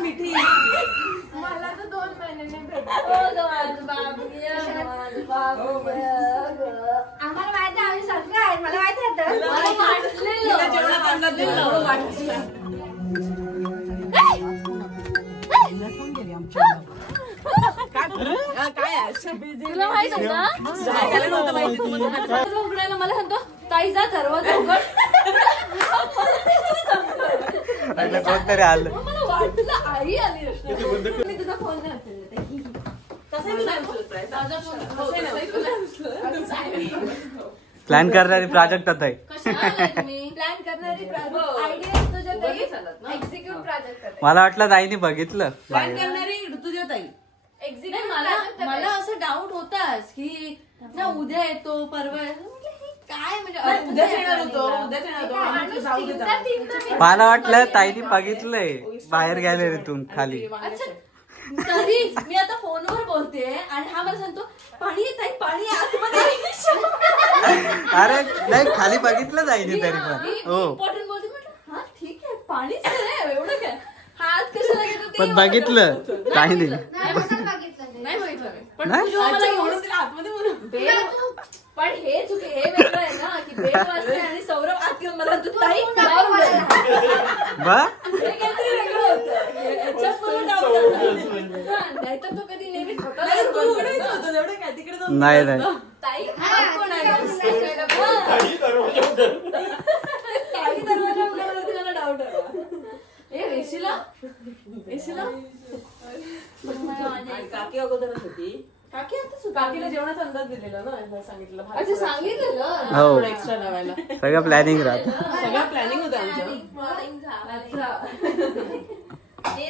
मिठी मला तर 2 महिन्याने भेटतो. आम्हाला माहिती आहे आम्ही सगळं आहे. मला माहिती होतं. तुला माहित होतं मला सांगतो ताई जा दरवाजा उघड. कोणतरी आलं. मला वाटलं आई आली मी तुझा फोन नाही प्लॅन करणारी प्राजक्तात आहे. प्लॅन करणारी आयडिया तुझ्या एक्झिक्यूट प्रोजेक्ट. मला वाटलं ताईने बघितलं. प्लॅन करणारी ऋतुजाताई. मला असं डाऊट होताच की ना उद्या येतो परवा काय म्हणजे उद्याच येणार होतो. मला वाटलं ताईने बघितलंय बाहेर गॅलरीतून खाली. तरी मी आता फोनवर बोलते आणि हा मला सांगतो पाणी येत आहे पाणी आतमध्ये. अरे नाही खाली बघितलं ताईने तरी पण. हो इम्पॉर्टंट बोलते म्हटलं हा ठीक आहे पाणीच आहे एवढं काय हात कशाला घेतो ते पण बघितलं ताईने. नाही बघितलं पण नाही? तू जेव्हा मला एवढं तिला आतमध्ये बोलू पण हे चुके हे वेगळं आहे ना की बेल वाजते आणि सौरभ आत येऊन मला तू ताई बा हे काहीतरी वेगळं होतं. याच्यात मला डाऊट आला. नाहीतर तो कधी नेहमी नाही नाही ताई कोण आहे ताई दरवाजा उघडल्यावरती मला डाऊट आला. ए रेशीला काकी अगोदरच होती. काकी आताच होती. काकीला जेवणाचा अंदाज दिलेला ना सांगितलं. अच्छा सांगितलेलं हो एक्स्ट्रा लावायला सगळं प्लॅनिंग राहत. सगळं प्लॅनिंग होतं आमचं.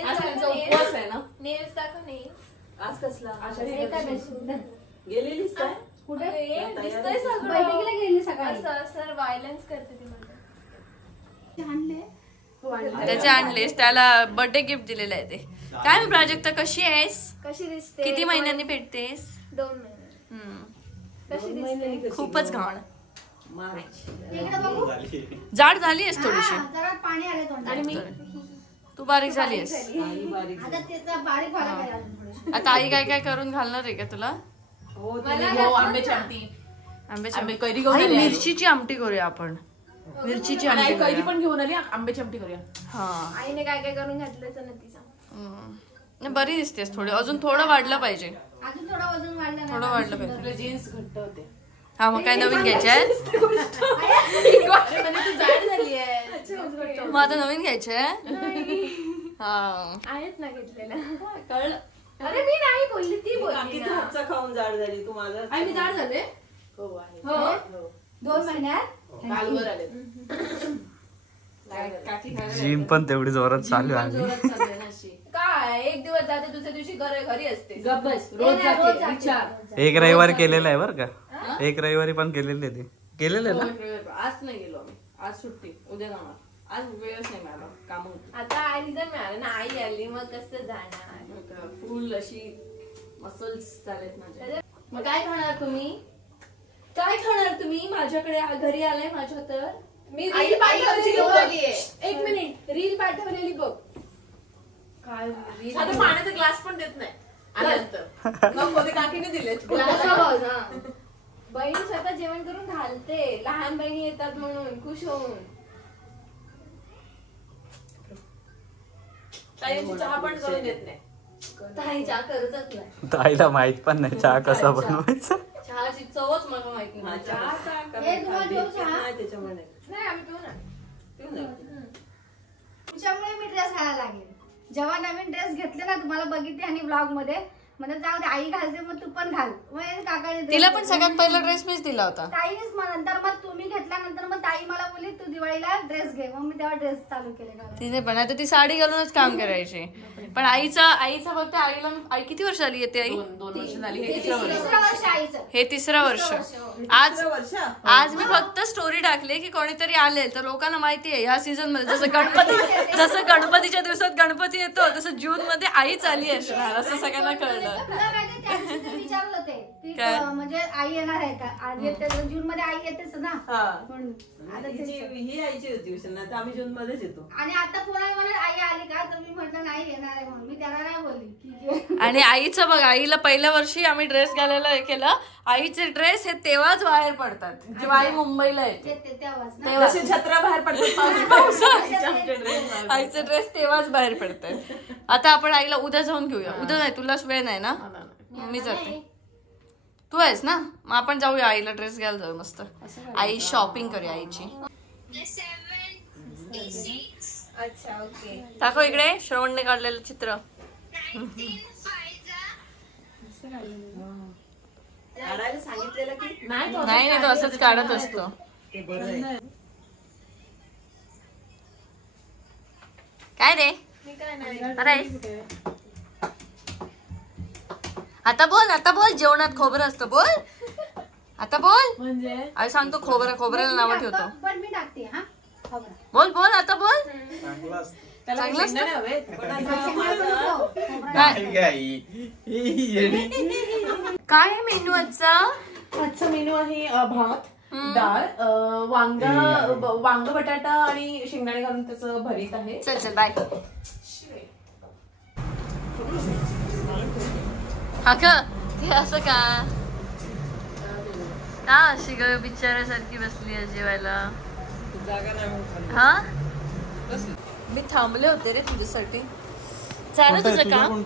आज त्यांचा उपवास आहे ना. नेल्स दाखव नेल्स. आज कसला एकादशी. गेलेलीस काय कुठे दिसतंय सगळं. बैठकीला गेली सकाळी. सर व्हायलन्स करते ती मला. आणले त्याचे आणलेस त्याला बर्थडे गिफ्ट दिलेलं आहे ते. काय प्राजक्ता कशी आहेस? कशी दिसते? किती महिन्यांनी भेटतेस? 2 महिने. कशी दिसते? खूपच घाण. इकडे बघू. जाड झाली आहेस थोडीशी. जरा पाणी आले तोंडात. आणि मी तू बारीक झाली आहेस. आता त्याचा बारीक व्हायला पाहिजे अजून थोडीशी. आता आई काय काय करून घालणार आहे का तुला? आंब्याची आमटी. आंब्याची कैरी आई, मिरचीची आमटी करूया आपण. मिरचीची आमटी कैरी पण घेऊन आली. आंब्याची आमटी करूया. हा आईने काय काय करून घातलं ना ती सांग. बरी दिसतेस थोडी. अजून थोडं वाढलं पाहिजे. अजून थोडं वजन वाढलं. थोडं वाढलं पाहिजे. तुला जीन्स घट्ट होते. हा मग काय नवीन घ्यायचे आहेत? मग आता नवीन घ्यायचे हा आहेत ना घेतलेल्या. कळलं. अरे मी नाही बोलली ती बोलली ना. हातचा खाऊन जाड झाली तू. माझा आई मी जाड झाले. हो आहे. हो 2 महिन्यात. कालवर आले. जिम पण तेवढी जोरात चालू आहे. काय एक दिवस जाते दुसऱ्या दिवशी घरी असते. रोज जाते. एक रविवार केलेला आहे बरं का. एक रविवारी पण केलेले ते केलेले ना. आज नाही गेलो आम्ही. आज सुट्टी उद्या जाणार. आज वेळच नाही मिळाला काम होती. आता आई जर मिळालं ना आई आली मग कसं जाणार. फुल अशी मसल्स झालेत माझ्या. मग काय खाणार तुम्ही? काय खाणार तुम्ही? माझ्याकडे घरी आलाय माझ्या तर मी रील पाठवलेली. 1 मिनिट रील पाठवलेली बघ. काय रील? आता पाण्याचा ग्लास पण देत नाही आल्यानंतर. नको ते काकीने दिले. बहीण स्वतः जेवण करून घालते. लहान बहिणी येतात म्हणून खुश होऊन. ताईची चहा पण करून देत नाही. ताई चहा करतच नाही. ताईला माहित पण नाही चहा कसा बनवायचा. चहाची चवच मला माहित नाही. चहा त्याच्यामुळे नाही आम्ही पिऊ ना. नाही. तुमच्यामुळे मी ड्रेस घालायला लागले. जेव्हा नवीन ड्रेस घेतले ना तुम्हाला बघितले आणि ब्लॉग मध्ये म्हणजे जाऊ दे आई घालते मग तू पण घाल. मग काकाने तिला पण सगळ्यात पहिला ड्रेस मीच दिला होता. ताईनेच मग नंतर मग तुम्ही घेतल्यानंतर मग ताई मला बोलली तू दिवाळीला ड्रेस घे. मग मी तेव्हा ड्रेस चालू केले. तिने पण आता ती साडी घालूनच काम करायची. पण आईचा बघते. आईला आई किती वर्ष झाली येते? आई 2 वर्ष झाली. तिसरं वर्ष आईचं. हे 3रं वर्ष. आज मी फक्त स्टोरी टाकली की कोणीतरी आले तर लोकांना माहिती आहे ह्या सीझन मध्ये जसं गणपतीच्या दिवसात गणपती येतो तसं जून मध्ये आईच आली असणार असं सगळ्यांना कळलं. विचारलं होते म्हणजे आई येणार आहे का? जून मध्ये आई येतेच ना म्हणून. ही आईची होती आम्ही जून मध्येच येतो. आणि आता पुन्हा म्हणून आई आली का तर मी म्हटलं आई येणार आहे म्हणून मी त्याला नाही बोलली की आणि आईचं बघ, आईला पहिल्या वर्षी आम्ही ड्रेस घालायला हे केलं. आईचे ड्रेस हे तेव्हाच बाहेर पडतात जेव्हा आई मुंबईला येते. तेव्हाच ना. तेव्हा जसे छत्रा बाहेर पडतात पावसाळ्यात. आईचे ड्रेस तेव्हाच बाहेर पडतात. आता आपण आईला उद्या जाऊन घेऊया. उद्या नाही, तुलाच वेळ नाही ना. मी जाते, तू आहेस ना, मग आपण जाऊया आईला ड्रेस घ्यायला जाऊ मस्त. आई शॉपिंग करूया आईची. अच्छा ओके. दाखव इकडे श्रवणने काढलेलं चित्र. काढायला सांगितलेलं की नाही नाही, तो असंच काढत असतो. काय रे, अरे आता बोल, जेवणात खोबरं असतं, बोल आता बोल. म्हणजे आई सांगतो खोबऱ्याला नावं ठेवतो. पण मी टाकते हा. बोल आता बोल. त्याला चांगलं असतं. शेंगदाणे हवेत. पण काय आहे मेनू आजचा? आजचा मेनू आहे भात, डाळ, वांग बटाटा आणि शेंगदाणे घालून त्याचं भरीत आहे. चल बाय. हा का ते असं का अशी ग बिचाऱ्यासारखी बसली आहे जेवायला. हा मी थांबले होते रे तुझ्यासाठी. चालेल तुझं काम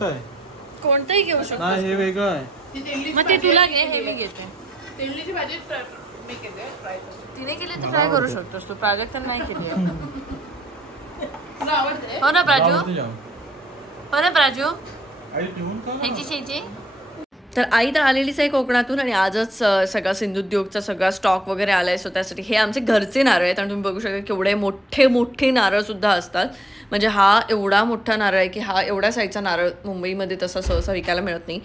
कोणतंही घेऊ शकतो. हे वेगळं आहे. मग ते तुला घे, हे मी घेते. तिळलीची भाजी मी केली फ्राय. तिने केली तर ट्राय करू शकतोस तू. प्राजक्त नाही केली. तुला आवडते? हो ना प्राजू, ह्याची शेची. तर आई तर आलेलीच आहे कोकणातून आणि आजच सगळा सिंधुद्योगचा सगळा स्टॉक वगैरे आलाय. सो त्यासाठी हे आमचे घरचे नारळ आहेत आणि तुम्ही बघू शकता केवढे मोठे मोठे नारळ सुद्धा असतात. म्हणजे हा एवढा मोठा नारळ आहे की हा एवढा साईजचा नारळ मुंबईमध्ये तसा सहसा विकायला मिळत नाही.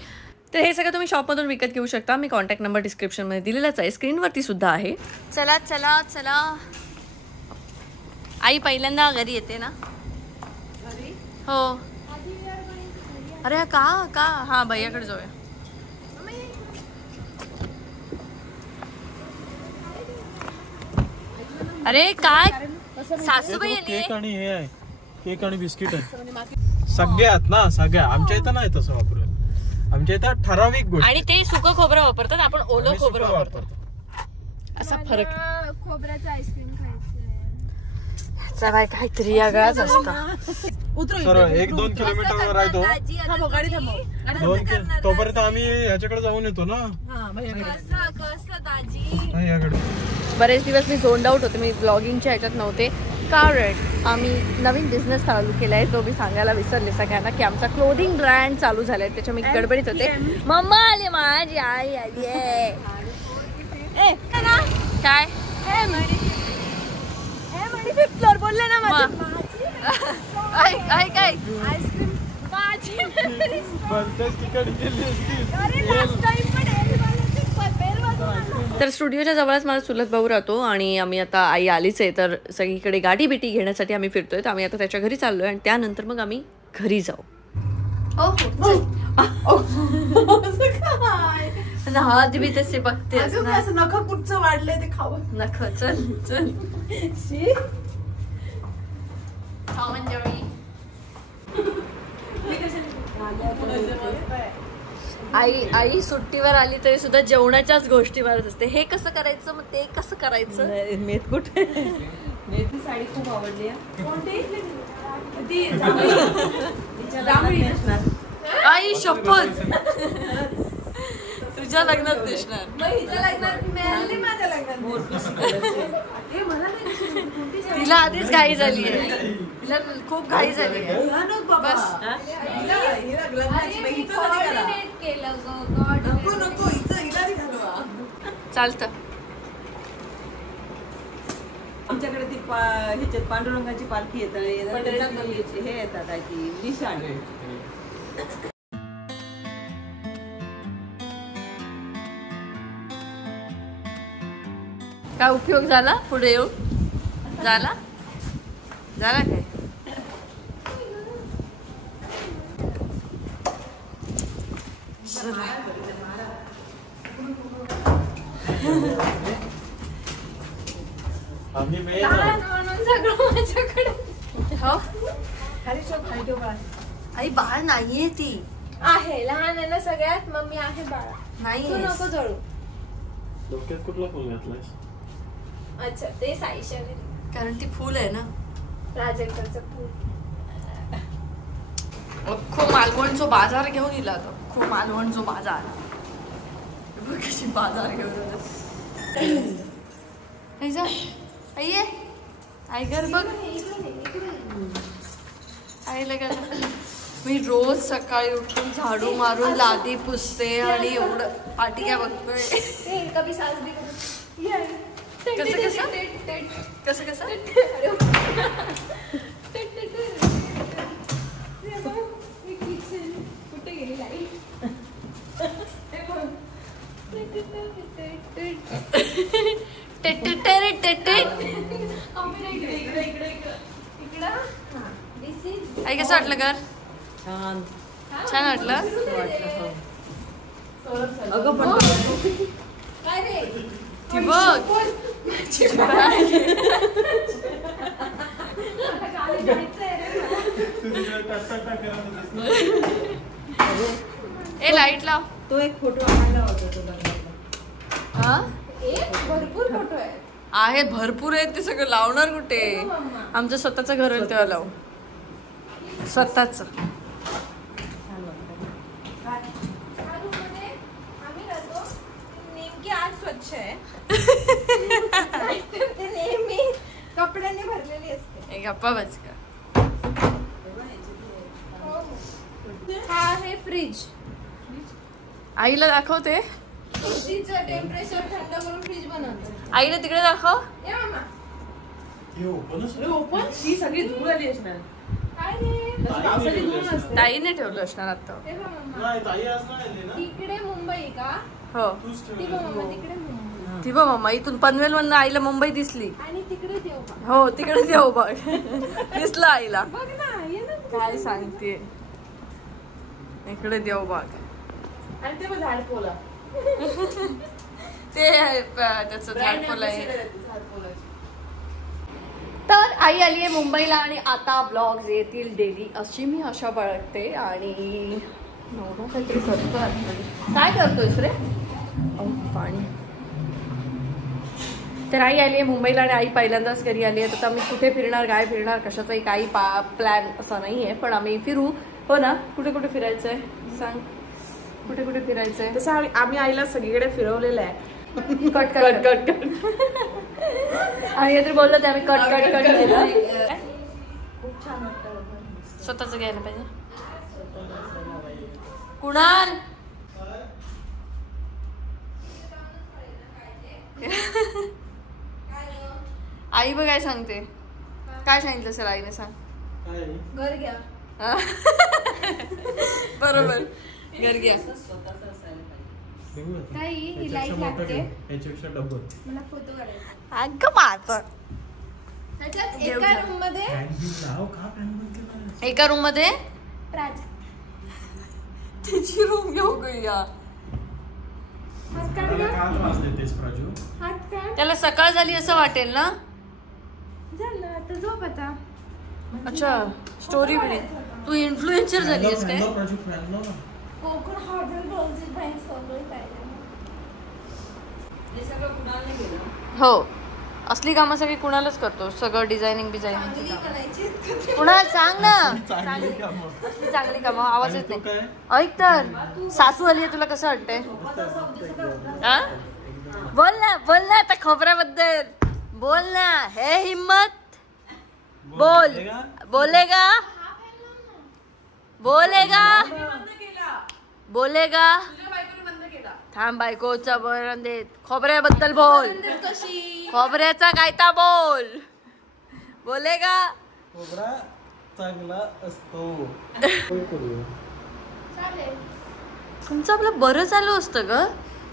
तर हे सगळं तुम्ही शॉपमधून विकत घेऊ शकता. मी कॉन्टॅक्ट नंबर डिस्क्रिप्शनमध्ये दिलेलाच आहे, स्क्रीनवरती सुद्धा आहे. चला आई पहिल्यांदा घरी येते ना. हो. अरे का हा भैयाकडे जाऊया. अरे काय सासूबाई आली. केक आणि हे आहे, केक आणि बिस्किट आहे सगळ्यात ना. सगळ्या आमच्या इथं नाही तसं वापरत. आमच्या इथं ठराविक गोष्ट. आणि ते सुकं खोबरं वापरतात, आपण ओलं खोबरं वापरतो. असा फरक. खोबऱ्याचं आईस्क्रीम खायचं. बाय काहीतरी यागाच असतं. सरळ 1-2 किलोमीटर राहतो. तोपर्यंत आम्ही ह्याच्याकडे जाऊन येतो ना. बरेच दिवस मी झोन्ड आउट होते. मी ब्लॉगिंगच्या ह्याच्यात नव्हते कारण आम्ही नवीन बिझनेस चालू केला आहे. जो मी सांगायला विसरले सगळ्यांना की आमचा क्लोथिंग ब्रँड चालू झाला आहे. त्याच्या मी गडबडीत होते. मम्मा आली, माझी आई आली आहे. काय फिफ्थ फ्लोर बोलले ना काय तर स्टुडिओच्या जवळच माझा चुलत भाऊ राहतो आणि आम्ही आता आई आलीच आहे तर सगळीकडे गाठी बिटी घेण्यासाठी आम्ही फिरतोय. तर आम्ही आता त्याच्या घरी चाललोय आणि त्यानंतर मग आम्ही घरी जाऊ. हात बी तसे बघते नख कुठचं वाढलंय ते खावं. नख. चल आई सुट्टीवर आली तरी सुद्धा जेवणाच्याच गोष्टी मारत असते. हे कसं करायचं, मग ते कसं करायचं. मेथ कुठे. मेथी साडी खूप आवडली. आई शपथ तुझ्या लग्नात दिसणार. तिला आधीच घाई झाली आहे. तिला खूप घाई झाली आहे. बस चालतं. आमच्याकडे ती ह्याच्यात पांडुरंगाची पालखी येतात. हे येतात काय की निशाण. काय उपयोग झाला पुढे येऊन? झाला काय? आम्ही सगळं माझ्याकडे. हो खाली ठेव. आई बाळ नाहीये ती. आहे लहान आहे ना सगळ्यात, मम्मी आहे बाळा. नाही तू नको जळू. डोक्यात कुठला फुल घातलायस? अच्छा ते साईशा कारण ती फुल आहे ना. राजेंद्रचं फूल. अख्खो मालवणचो बाजार घेऊन येला तो. अख्खो मालवणचो बाजार. बघ कशी बाजार घेऊन आई आई घर बघ. आईला गेला. मी रोज सकाळी उठून झाडू मारून लादी पुसते आणि एवढं पाठी काय बघतोय. कभी सास भी कसं कसं कुठे गेली लाईट. आई कसं वाटलं घर? छान वाटलं. काय रे ती बघ. ए लाईट लाव. तो एक फोटो आणायला होता तुला. हा भरपूर फोटो आहे. आहेत भरपूर आहेत. ते सगळं लावणार कुठे? आमचं स्वतःचं घर आहे तेव्हा लावू. स्वतःच आम्ही राहतो नेमकी आज स्वच्छ आहे. ते नेहमी कपड्यांनी भरलेली असते. एक गप्पा बस का. हा आहे फ्रीज. आईला दाखवते. फ्रीजचं टेम्परेचर थंड करून फ्रीज बनवतो. आईला तिकडे दाखव. ये मामा. ओपन ही सगळी धूळ आली असणार. काय रे पावसाची धूळ नसते. ताईने ठेवलं असणार आता. ते बघ मामा. नाही ताई आज नाही आली ना. तिकडे मुंबई का? हो तूच ती बघ मामा तिकडे मुंबई. ती बघ मम्मा इथून पनवेल मधून आईला मुंबई दिसली. आणि तिकडे देऊ का? हो तिकडे देऊ बघ. दिसलं आईला. बघ ना ये ना. काय सांगते. इकडे देऊ बघ. आणि ते बघ झाड पोला. ते त्याचं झाडफुल आहे. झाडपोलाची. तर आई आली आहे मुंबईला आणि आता ब्लॉग्स येतील डेली अशी मी आशा बाळगते. आणि नवरा काहीतरी करतोय. काय करतोयस रे? पाणी. तर आई आली आहे मुंबईला आणि आई पहिल्यांदाच घरी आली आहे. तर आम्ही कुठे फिरणार काय फिरणार कशाचाही काही प्लॅन असा नाही आहे. पण आम्ही फिरू. हो ना. कुठे कुठे फिरायचंय सांग. कुठे कुठे फिरायचंय? तसं आम्ही आईला सगळीकडे फिरवलेलं आहे. Cut cut cut cut. आणि काहीतरी बोललो ते आम्ही कट कट कट केलं. खूप छान वाटतं. स्वतःच घ्यायला पाहिजे. कुणाल आई बघ काय सांगते. काय सांगितलं सर आईने सांग. घर घ्या. बरोबर घर घ्या. ताई ही लाईट लागते. याच्यापेक्षा डबल. मला फोटो काढायचा. अगं माझं. त्याच्यात एका रूम मध्ये एका रूम मध्ये प्राची. तिची रूम घेऊ गया. हात काढ गं. काल वाजले तेच प्राजू. हात काढ. त्याला सकाळ झाली असं वाटेल ना. झालं आता झोप आता. अच्छा स्टोरी तू इन्फ्लुएन्सर झालीस काय? प्राजू फॅन ना. कोकण हॉटेल भाऊजी बाई सगळं पाहिजे. हो असली कामं सगळी कुणालाच करतो. सगळं डिझायनिंग बिझायनिंग करायची. कुणाला सांग ना. चांगली कामं. असली चांगली कामं आवाज येत आणि तू नाही. काय? ऐक तर सासू आली आहे तुला कसं वाटतंय? हा? बोल ना आता खोबऱ्याबद्दल बोल ना. हे हिम्मत बोल. बोलेगा थांब बायकोचा बरं देत. खोबऱ्याबद्दल बोल. खोबऱ्याचा कायता बोल. बोलेगा. खोबरा चांगला असतो. तुमचं आपलं बरं चालू असतं ग.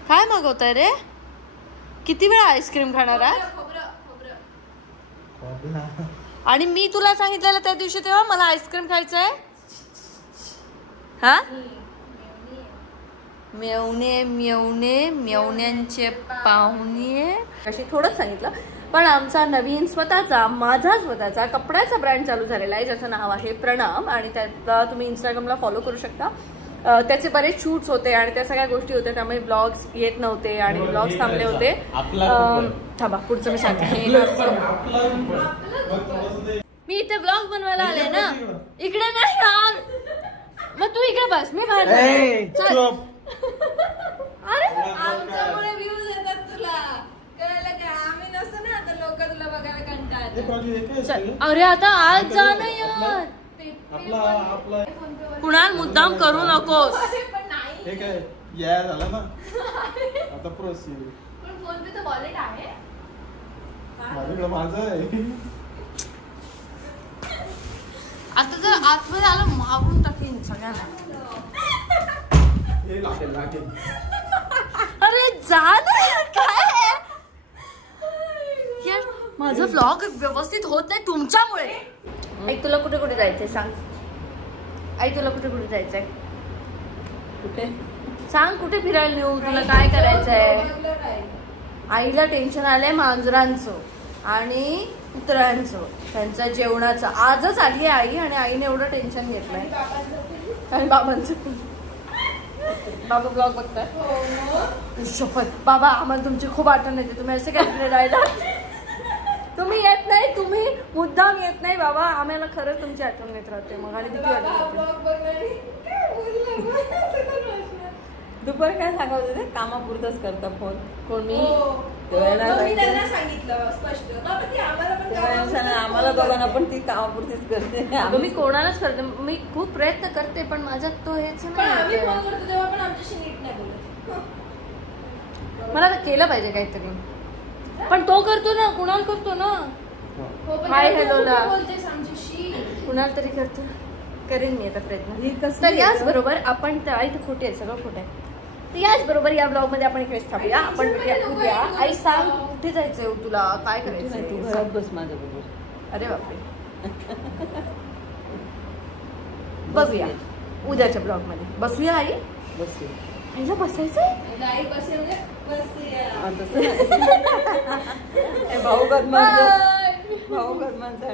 काय मागवताय रे? किती वेळा आईस्क्रीम खाणार आहे? आणि मी तुला सांगितलेलं त्या दिवशी तेव्हा मला आईस्क्रीम खायचंय. हा मेवणे मेवणे मेवण्यांचे पाहुणे अशी थोडंच सांगितलं. पण आमचा नवीन माझा स्वतःचा कपड्याचा ब्रँड चालू झालेला आहे, ज्याचं नाव आहे प्रणाम, आणि त्याला तुम्ही इंस्टाग्रामला फॉलो करू शकता. त्याचे बरेच शूट्स होते आणि त्या सगळ्या गोष्टी होत्या, त्यामुळे ब्लॉग्स येत नव्हते आणि ब्लॉग्स थांबले होते. थांबा, पुढचं मी सांगते. मी इथे ब्लॉग बनवायला आले ना, इकडे नाही यार. मग तू इकडे बस, मी बाहेर आमच्यामुळे व्ह्यूज येतात तुला, कळलं का? आम्ही नसतो ना आता लोक तुला बघायला कंटाळतात. अरे आता आज जा ना यार. कुणाल मुद्दाम करू नकोस. हे काय या झाला ना आता प्रोसीड. पण फोन पे वॉलेट आहे माझ्याकडे माझं आहे. आता जर आतमध्ये आलं मारून टाकीन सगळ्यांना. हे लागेल लागेल. अरे जा ना काय यार, माझं व्लॉग व्यवस्थित होत नाही तुमच्यामुळे. आई तुला कुठे कुठे जायचंय सांग. आई तुला कुठे कुठे जायचंय, कुठे सांग, कुठे फिरायला नेऊ, तुला काय करायचंय. आईला टेन्शन आलंय मांजरांचं आणि कुत्र्यांचं, त्यांच्या जेवणाचं. आजच आली आहे आई आणि आईने एवढं टेन्शन घेतलंय. आणि बाबांचं, बाबा ब्लॉग बघताय. शपथ बाबा, आम्हाला तुमची खूप आठवण येते. तुम्ही असे काय राहिला, तुम्ही येत नाही, तुम्ही मुद्दाम येत नाही बाबा. आम्हाला खरंच तुमची आठवण येत राहते. मग आणि किती दुपार काय सांगत होते, कामापुरतच करता फोन. कोण मी सांगितलं स्पष्ट, आम्हाला दोघांना पण ती कामापुरतीच करते. मी कोणालाच करते, मी खूप प्रयत्न करते, पण माझ्यात तो हेच नाही. फोन करतो तेव्हा पण आमच्याशी नीट नाही बोलत. मला तर केलं पाहिजे काहीतरी, पण तो करतो ना, कुणाल करतो ना. हाय हॅलोला बोलतेस आमच्याशी, कुणाल तरी करतो. करेन मी आता प्रयत्न. तर याच बरोबर आपण, आई तर खोटे आहे, सगळं खोटं आहे. तर याच बरोबर या ब्लॉग मध्ये आपण इकडेच थांबूया. आपण उद्या. आई सांग कुठे जायचंय तुला, काय करायचंय. तू घरात बस माझ्या बरोबर. अरे बापरे. बघूया उद्याच्या ब्लॉग मध्ये. बसूया आई, बसूया. आईला बसायचंय. आई बसे म्हणजे बसूया. भाऊ गरमांचं